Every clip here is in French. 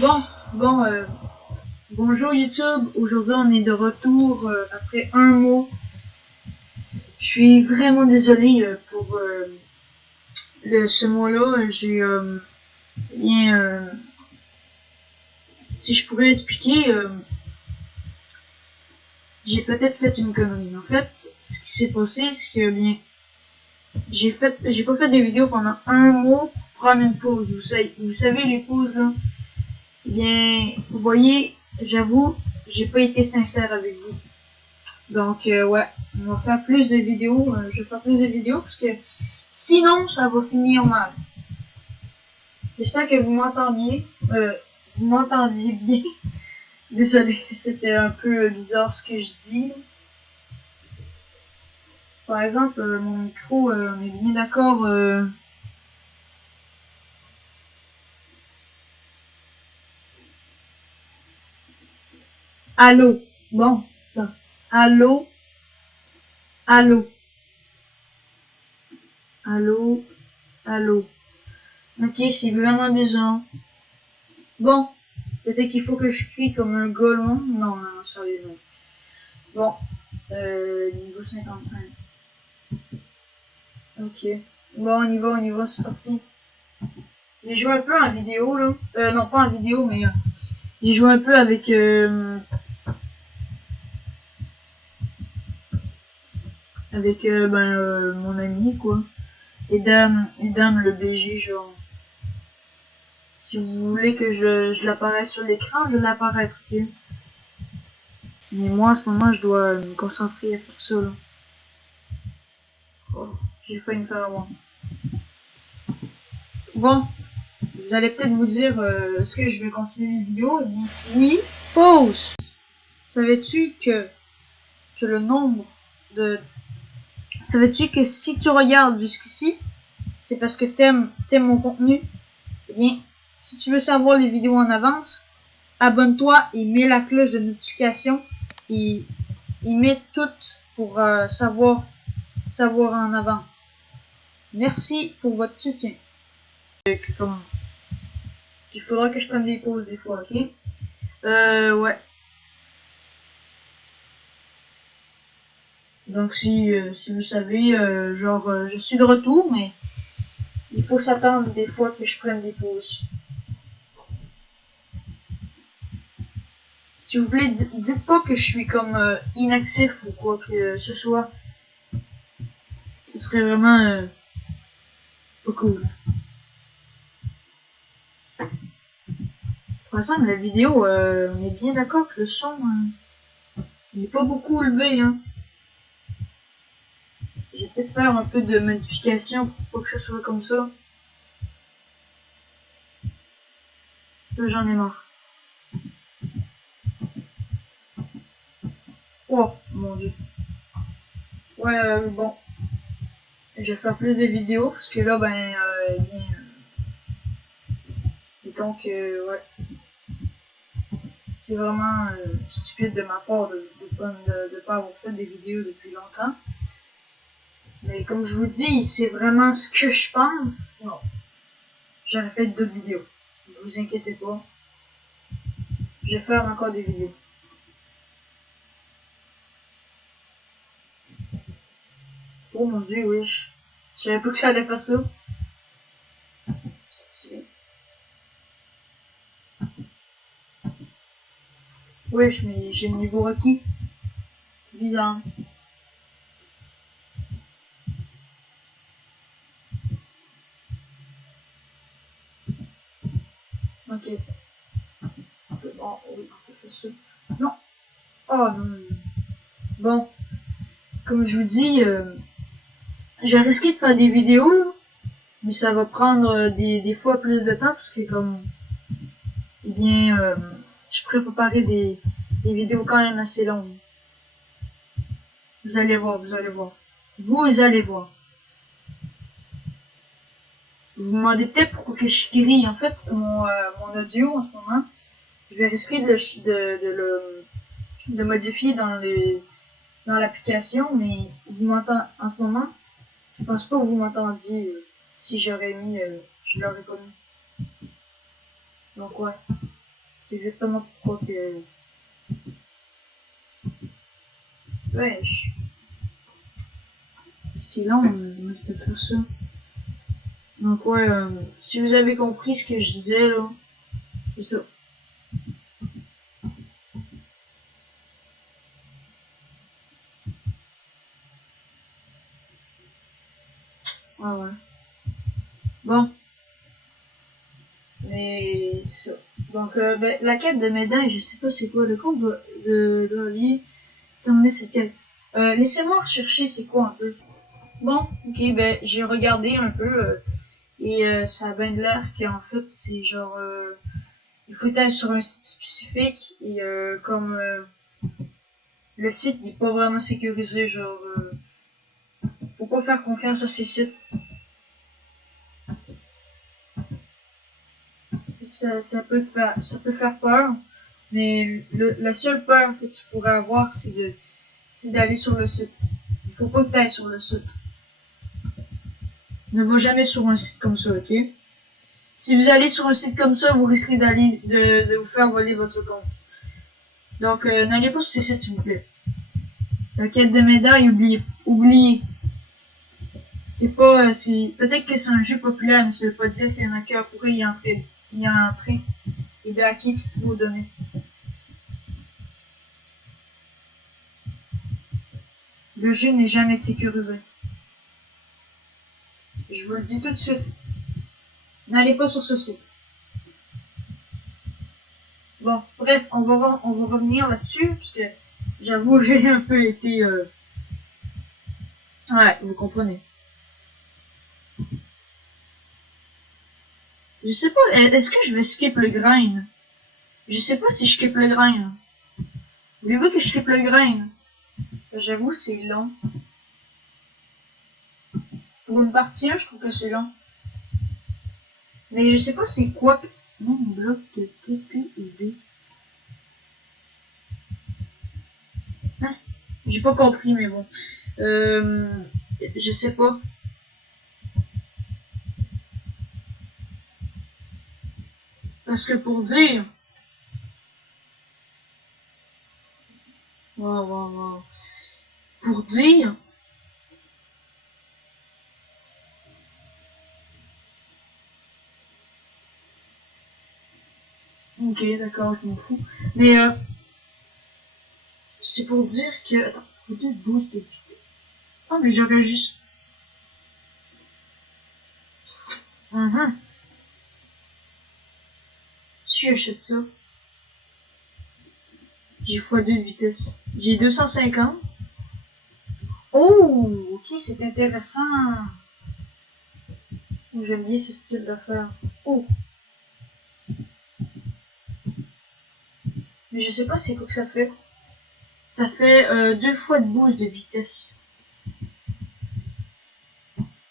Bon, bonjour YouTube. Aujourd'hui, on est de retour après un mois. Je suis vraiment désolé pour ce mois-là. J'ai si je pourrais expliquer, j'ai peut-être fait une connerie. En fait, ce qui s'est passé, c'est que j'ai pas fait de vidéo pendant un mois pour prendre une pause. Vous savez les pauses là. Vous voyez, j'avoue, j'ai pas été sincère avec vous. Donc ouais, on va faire plus de vidéos. Je vais faire plus de vidéos parce que sinon ça va finir mal. J'espère que vous m'entendiez. Vous m'entendiez bien. Désolé, c'était un peu bizarre ce que je dis. Par exemple, mon micro, on est bien d'accord. Allô. Bon, attends. Allô. Allô. Allô. Allô. Ok, c'est vraiment bizarre. Bon, peut-être qu'il faut que je crie comme un golemon. Non, non, sérieux, non. Bon, niveau 55. Ok. Bon, on y va, c'est parti. J'ai joué un peu en vidéo, là. Non, pas en vidéo, mais j'ai joué un peu avec mon ami, quoi. Et Dame le BG, genre. Si vous voulez que je l'apparaisse sur l'écran, je l'apparaître, ok? Mais moi, en ce moment, je dois me concentrer à faire ça, là. Oh, j'ai failli me faire avoir. Bon, vous allez peut-être vous dire, est-ce que je vais continuer la vidéo? Oui. Pause! Savais-tu que le nombre de... Savais-tu que si tu regardes jusqu'ici, c'est parce que t'aimes mon contenu? Eh bien, si tu veux savoir les vidéos en avance, abonne-toi et mets la cloche de notification et mets tout pour savoir en avance. Merci pour votre soutien. Il faudra que je prenne des pauses des fois, ok? Ouais. Donc si vous savez, je suis de retour, mais il faut s'attendre des fois que je prenne des pauses. Si vous voulez, dites pas que je suis comme inactif ou quoi que ce soit. Ce serait vraiment pas cool. Par exemple, la vidéo, on est bien d'accord que le son, il est pas beaucoup élevé, hein. Je vais peut-être faire un peu de modification pour pas que ce soit comme ça. Là, j'en ai marre. Oh, mon dieu. Ouais, bon. Je vais faire plus de vidéos, parce que là, mettons que, ouais. C'est vraiment stupide de ma part de pas avoir fait des vidéos depuis longtemps. Mais comme je vous dis, c'est vraiment ce que je pense. Non. J'aurais fait d'autres vidéos. Ne vous inquiétez pas. Je vais faire encore des vidéos. Oh mon dieu, oui. Je savais pas que ça allait faire ça. Wesh, mais j'ai le niveau requis. C'est bizarre. Ok. Bon, oui, on peut faire ça. Non. Oh non. Bon. Comme je vous dis, j'ai risqué de faire des vidéos, là, mais ça va prendre des fois plus de temps parce que comme, je pourrais préparer des vidéos quand même assez longues. Vous allez voir, vous allez voir. Vous allez voir. Vous vous demandez peut-être pourquoi que je grille. En fait, mon audio en ce moment, je vais risquer de le modifier dans l'application, mais vous m'entendez en ce moment. Je pense pas que vous m'entendiez. Si j'aurais mis, je l'aurais pas mis. Donc ouais. C'est exactement pourquoi que... Wesh. C'est lent, moi je peux faire ça. Donc ouais, si vous avez compris ce que je disais là, c'est ça. Ah ouais. Bon. Mais c'est ça. Donc ben, la quête de médaille, je sais pas c'est quoi, le compte de lier terminer cette quête. Laissez-moi rechercher c'est quoi un peu. Bon, ok, ben j'ai regardé un peu et ça a bien de l'air qu'en fait c'est genre il faut être sur un site spécifique et comme le site il est pas vraiment sécurisé, genre faut pas faire confiance à ces sites. Ça peut faire peur, mais la seule peur que tu pourrais avoir c'est d'aller sur le site. Il faut pas que tu ailles sur le site. Ne va jamais sur un site comme ça, ok? Si vous allez sur un site comme ça, vous risquez de vous faire voler votre compte. Donc, n'allez pas sur ces sites, s'il vous plaît. La quête de médaille, oubliez. C'est pas, peut-être que c'est un jeu populaire, mais ça veut pas dire qu'il y en a qu'un pourrait y entrer et de hacker toutes vos données. Le jeu n'est jamais sécurisé. Je vous le dis tout de suite. N'allez pas sur ce site. Bon, bref, on va revenir là-dessus, parce que j'avoue, j'ai un peu été... Ouais, vous comprenez. Je sais pas, est-ce que je vais skip le grind? Je sais pas si je skip le grind. Voulez-vous que je skip le grind? J'avoue, c'est long. Pour une partie 1, je trouve que c'est long. Mais je sais pas c'est quoi que... Non, bloc de TPUD. Hein? J'ai pas compris, mais bon. Je sais pas. Parce que pour dire... Wow. Pour dire... Ok, d'accord, je m'en fous. Mais c'est pour dire que... Attends, faut deux boost de vitesse. Ah, mais j'aurais juste... Si j'achète ça, j'ai x2 de vitesse. J'ai 250. Oh, ok, c'est intéressant. J'aime bien ce style d'affaires. Oh. Mais je sais pas c'est quoi que ça fait. Ça fait 2 fois de boost de vitesse.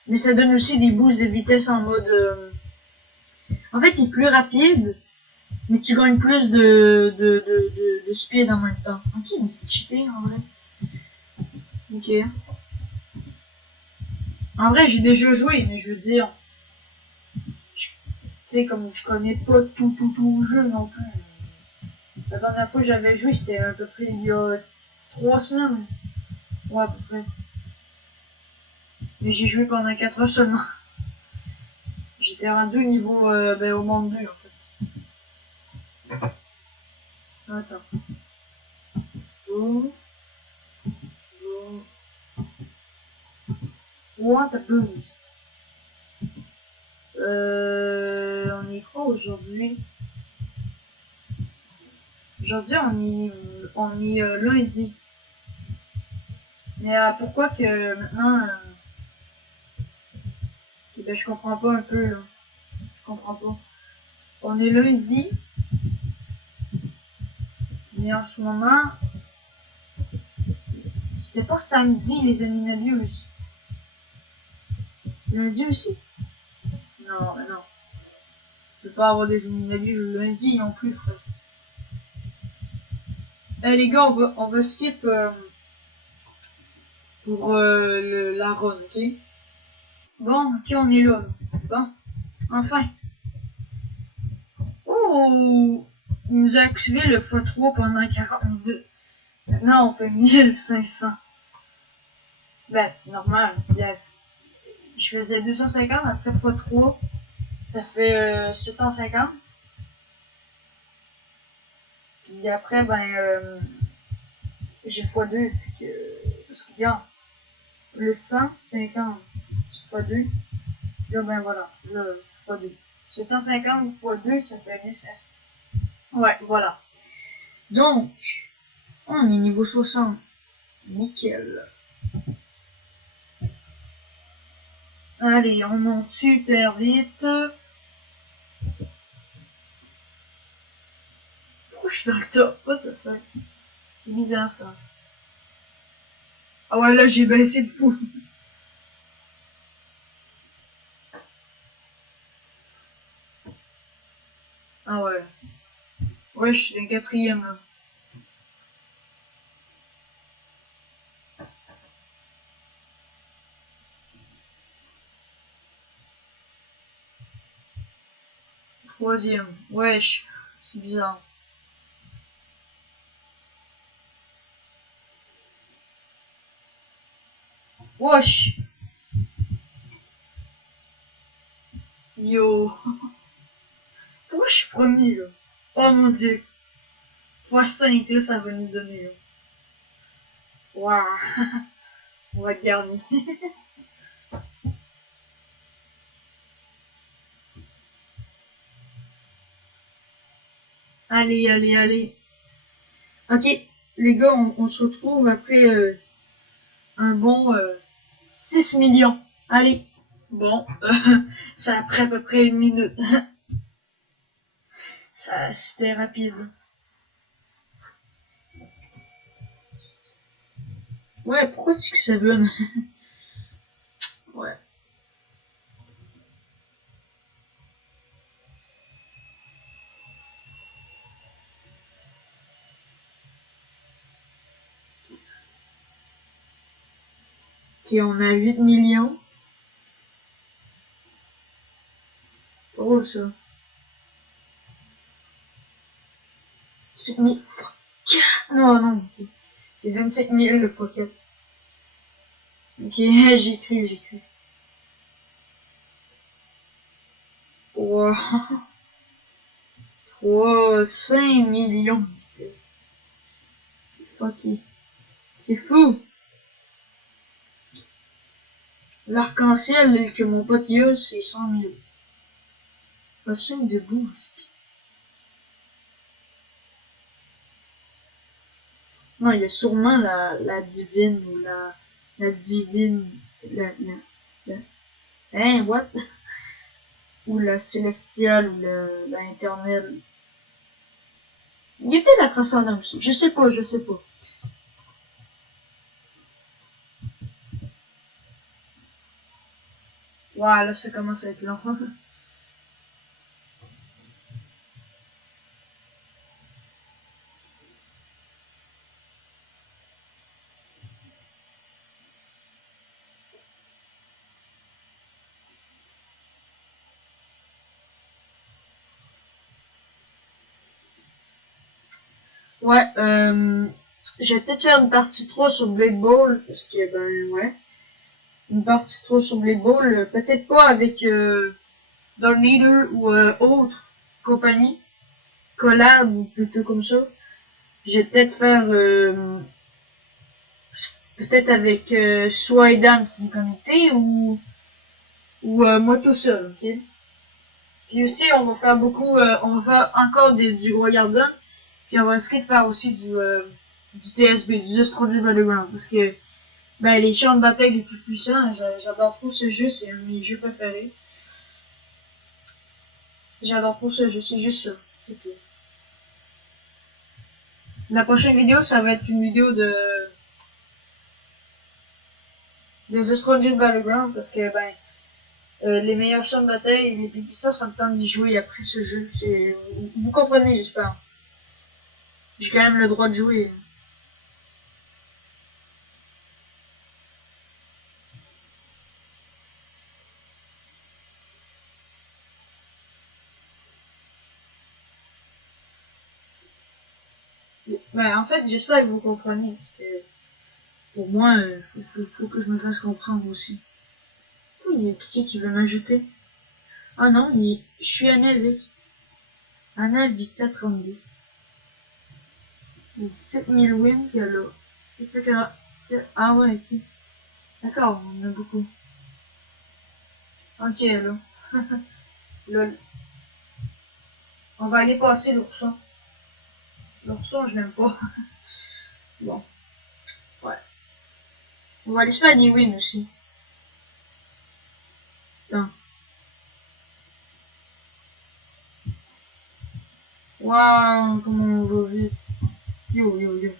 Mais ça donne aussi des boosts de vitesse en mode... En fait, il est plus rapide, mais tu gagnes plus de speed en même temps. Ok, mais c'est cheaté en vrai. Ok. En vrai, j'ai déjà joué, mais je veux dire... Tu sais, comme je connais pas tout le jeu non plus. La dernière fois que j'avais joué, c'était à peu près il y a 3 semaines. Ouais, à peu près. Mais j'ai joué pendant 4 heures seulement. J'étais rendu au niveau, au monde 2 en fait. Attends. Boom. Boom. What a boost. On est quoi aujourd'hui? Aujourd'hui, on est lundi. Mais pourquoi que maintenant... ben, je comprends pas un peu, là. Je comprends pas. On est lundi. Mais en ce moment... C'était pas samedi, les Animalius. Lundi aussi? Non, mais non. Je peux pas avoir des Animalius le lundi non plus, frère. Eh les gars, on va skip pour la run, ok? Bon, ok, on est là. Bon, enfin. Oh! Il nous a activé le x3 pendant 42. Maintenant, on fait 1500. Ben, normal. Je faisais 250, après x3, ça fait 750. Puis après, ben, j'ai x2, parce que, regarde, le 150 x2, puis là, ben voilà, là, x2. 750 x2, ça fait 1500. Ouais, voilà. Donc, on est niveau 60. Nickel. Allez, on monte super vite. Pourquoi je suis dans le top? What the fuck? C'est bizarre ça. Ah ouais, là j'ai baissé de fou. Ah ouais. Ouais, je suis le quatrième là. Troisième. Wesh, c'est bizarre. Wesh. Yo. Pourquoi je suis premier là? Oh mon dieu. x5 là, ça va nous donner là. Waouh. On va garder. Allez, allez, allez. Ok, les gars, on se retrouve après un bon 6 millions. Allez. Bon, ça a pris à peu près une minute. Ça, c'était rapide. Ouais, pourquoi c'est que ça donne? Ouais. Ok, on a 8 millions. Drôle ça. 5 000 fois 4. Non, non, ok. C'est 27 000 le fois 4. Ok, j'ai cru, j'ai cru. Wow. 3, 5 millions. Fucky. C'est fou. L'arc-en-ciel que mon pote y a, c'est 100 000. Pas 5 de boost. Non, il y a sûrement la divine ou la divine. La, hein, what? Ou la célestiale ou la éternelle. Il y a peut-être la transcendance aussi. Je sais pas, je sais pas. Ouais, là, ça commence à être long. Ouais, je vais peut-être faire une partie 3 sur Blade Ball, parce que, ben, ouais. Une partie 3 sur Blade Ball, peut-être pas avec Dark Leader ou autre compagnie, collab ou plutôt comme ça. Je vais peut-être faire, peut-être avec soit Adam s'il est connecté ou moi tout seul, ok? Puis aussi, on va faire beaucoup, on va faire encore du Royal. Puis on va essayer de faire aussi du TSB, du Stranger Battleground. Parce que ben, les champs de bataille les plus puissants, j'adore trop ce jeu, c'est un de mes jeux préférés. J'adore trop ce jeu, c'est juste ça. C'est tout. La prochaine vidéo, ça va être une vidéo de The Stranger Battleground. Parce que ben, les meilleurs champs de bataille les plus puissants, ça me tente d'y jouer après ce jeu. Vous comprenez, j'espère. J'ai quand même le droit de jouer. Mais en fait, j'espère que vous comprenez, parce que pour moi, faut que je me fasse comprendre aussi. Oh, il y a quelqu'un qui veut m'ajouter. Ah non, je suis Anna avec Anna Vita 32. Il y a 17 000 wins qu'il y a là. C'est que... Ah ouais, ok. D'accord, on en a beaucoup. Ok, là. Lol. On va aller passer l'ourson. L'ourson, je l'aime pas. Bon, ouais. On va aller se faire des wins aussi. Attends. Waouh, comment on va vite. Yo, yo, yo.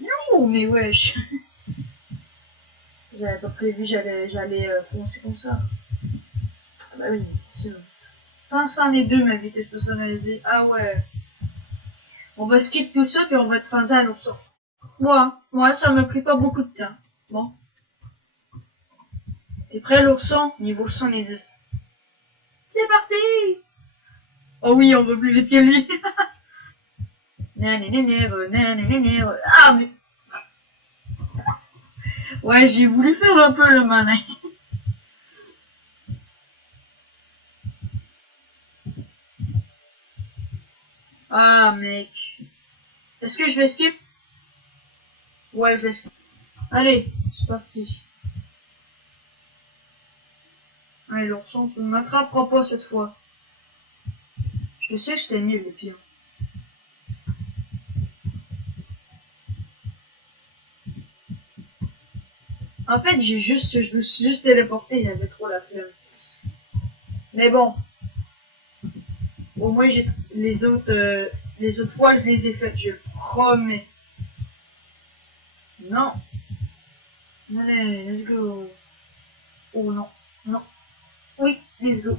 Yo, mais wesh. J'avais pas prévu, j'allais foncer comme ça. Bah oui, c'est sûr. 502 ma vitesse personnalisée. Ah ouais. On va skip tout ça, puis on va être rendu à l'ourson. Moi, ça m'a pris pas beaucoup de temps. Bon. T'es prêt, l'ourson? Niveau 110. C'est parti! Oh oui, on va plus vite que lui. Ah, mais... Ouais, j'ai voulu faire un peu le malin. Ah, mec. Est-ce que je vais skip? Ouais, je vais skip. Allez, c'est parti. Allez, l'ourson, tu ne m'attraperas pas cette fois. Je sais que je t'ai mis le pire. En fait, je me suis juste téléporté, j'avais trop la flemme. Mais bon. Au moins, les autres fois, je les ai faites, je le promets. Non. Allez, let's go. Oh non, non. Oui, let's go.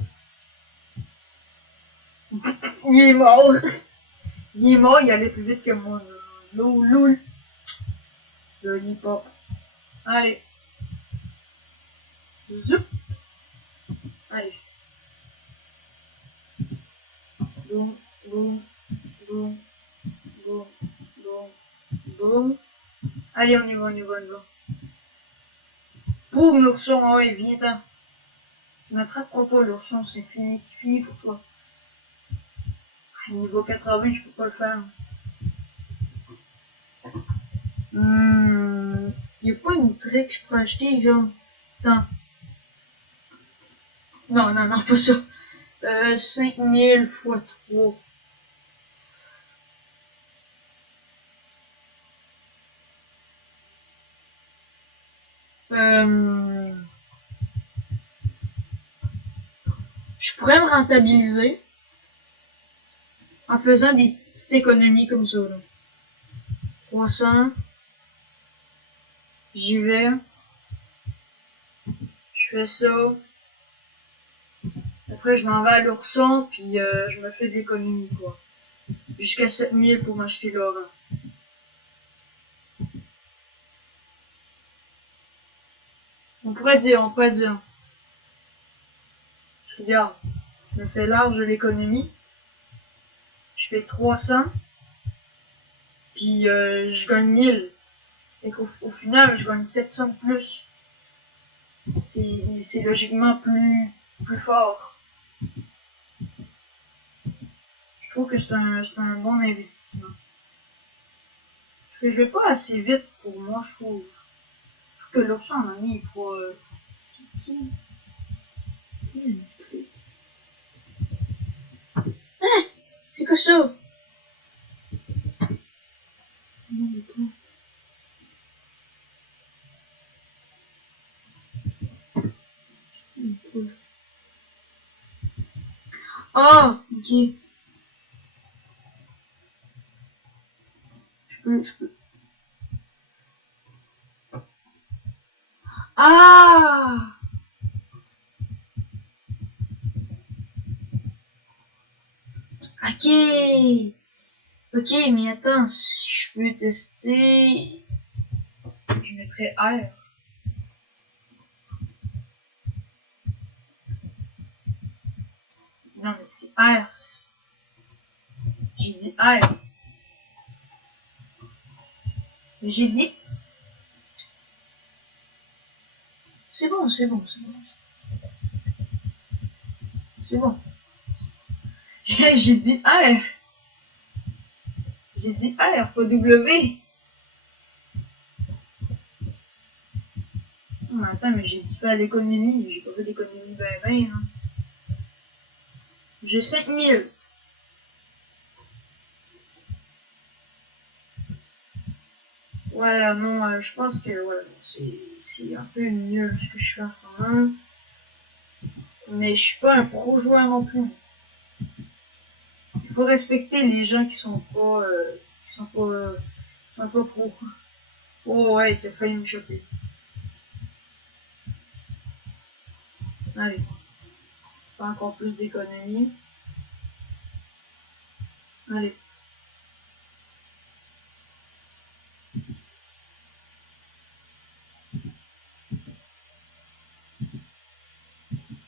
Il est mort. Il est mort, il allait plus vite que moi. Loul. Lollipop. Allez. Zoup. Allez. Boum, boum, boum, boum, boum, boum. Allez, on y va. Boum, l'ourson, oh, ouais, viens. Tu m'attraperas pas, l'ourson, c'est fini pour toi. Niveau 80, je peux pas le faire. Y a pas une trick que je pourrais acheter, genre. Attends. Non, pas ça. 5000 x 3. Je pourrais me rentabiliser en faisant des petites économies comme ça, là. 300. J'y vais. Je fais ça. Après, je m'en vais à l'ourson, puis je me fais de l'économie, quoi. Jusqu'à 7000 pour m'acheter l'or. On pourrait dire. Regarde, je me fais large de l'économie. Je fais 300. Puis je gagne 1000. Et qu'au final, je gagne 700 de plus. C'est logiquement plus fort. Je trouve que c'est un bon investissement. Parce que je vais pas assez vite pour moi, je trouve. Je trouve que l'option en année est pas... C'est qui? Hein? C'est quoi ça? Non, attends. Oh, ok. Je peux. Ah! Ok. Ok, mais attends, si je peux tester... Je mettrais R. Non, mais c'est R. J'ai dit R. J'ai dit... C'est bon, c'est bon, c'est bon. C'est bon. J'ai dit R. J'ai dit R, pas W. Oh, attends, mais j'ai dit faire l'économie. J'ai pas fait d'économie ben. Hein. J'ai 5000. Ouais, non, je pense que ouais, c'est un peu mieux ce que je fais en ce moment. Mais je suis pas un pro joueur non plus. Il faut respecter les gens qui sont pas pro. Oh ouais, t'as failli me choper. Allez, fais encore plus d'économies. Allez.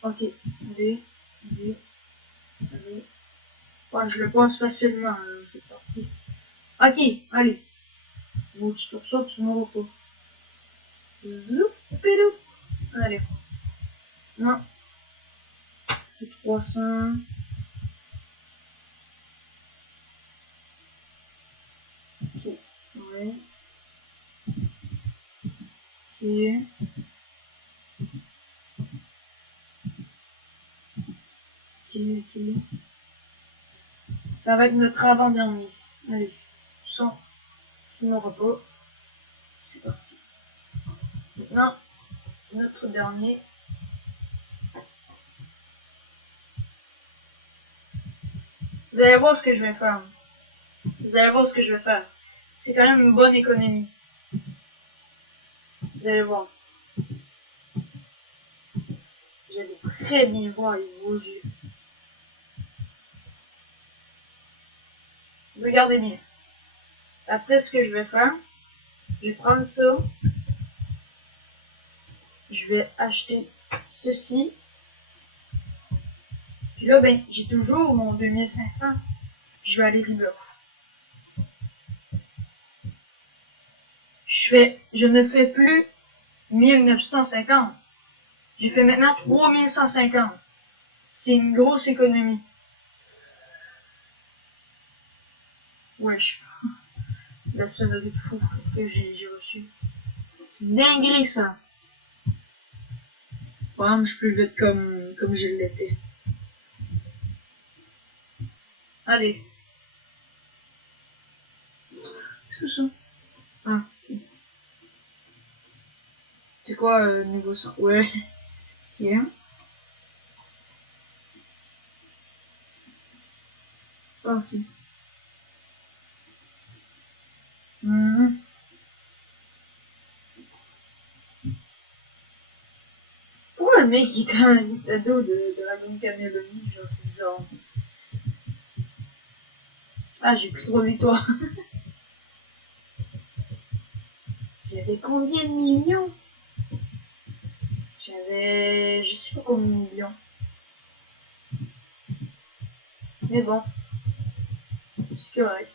Ok, allez. Ouais, je le passe facilement, c'est parti. Ok, allez. Bon, tu peux ça, tu m'auras pas. Zoupidou. Allez. Non. C'est 300. Ok. Ouais. Ok. Ok. Ça va être notre avant-dernier. Allez. 100. Tu m'auras pas. C'est parti. Maintenant, notre dernier. Vous allez voir ce que je vais faire. Vous allez voir ce que je vais faire. C'est quand même une bonne économie. Vous allez voir. Vous allez très bien voir avec vos yeux. Regardez bien. Après, ce que je vais faire, je vais prendre ça. Je vais acheter ceci. Puis là, ben, j'ai toujours mon 2500. Puis je vais aller rebuff. Je ne fais plus 1950. J'ai fait maintenant 3150. C'est une grosse économie. Wesh. La sonnerie de fou que j'ai reçue. C'est une dinguerie, ça. Ouais, je peux le mettre comme je l'étais. Allez. C'est ça. Ah, ok. C'est quoi, niveau 100? Ouais. Ok. Ah, ok. Pourquoi le mec il t'a un Nintendo de Dragon Caneloni? Genre, c'est bizarre. Ah, j'ai plus trop victoires. J'avais combien de millions? J'avais... je sais pas combien de millions. Mais bon, c'est correct.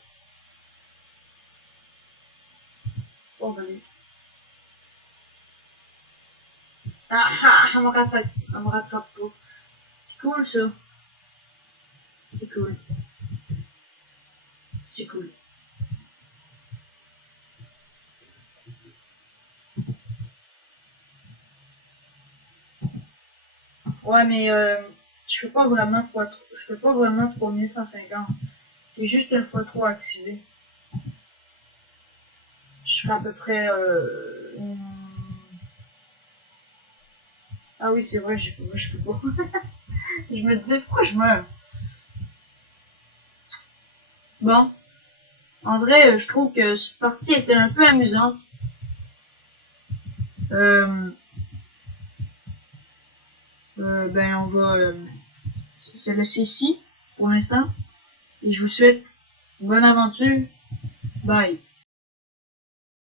Bon, ben... elle me rattrape pas. C'est cool, ça. C'est cool. C'est cool. Ouais, mais je fais pas vraiment je fais pas vraiment 3150. C'est juste un x3 activé. Je fais à peu près ah oui, c'est vrai, je peux pas. Je me disais pourquoi je meurs. Bon, en vrai, je trouve que cette partie était un peu amusante. Ben on va se laisser ici pour l'instant. Et je vous souhaite bonne aventure. Bye.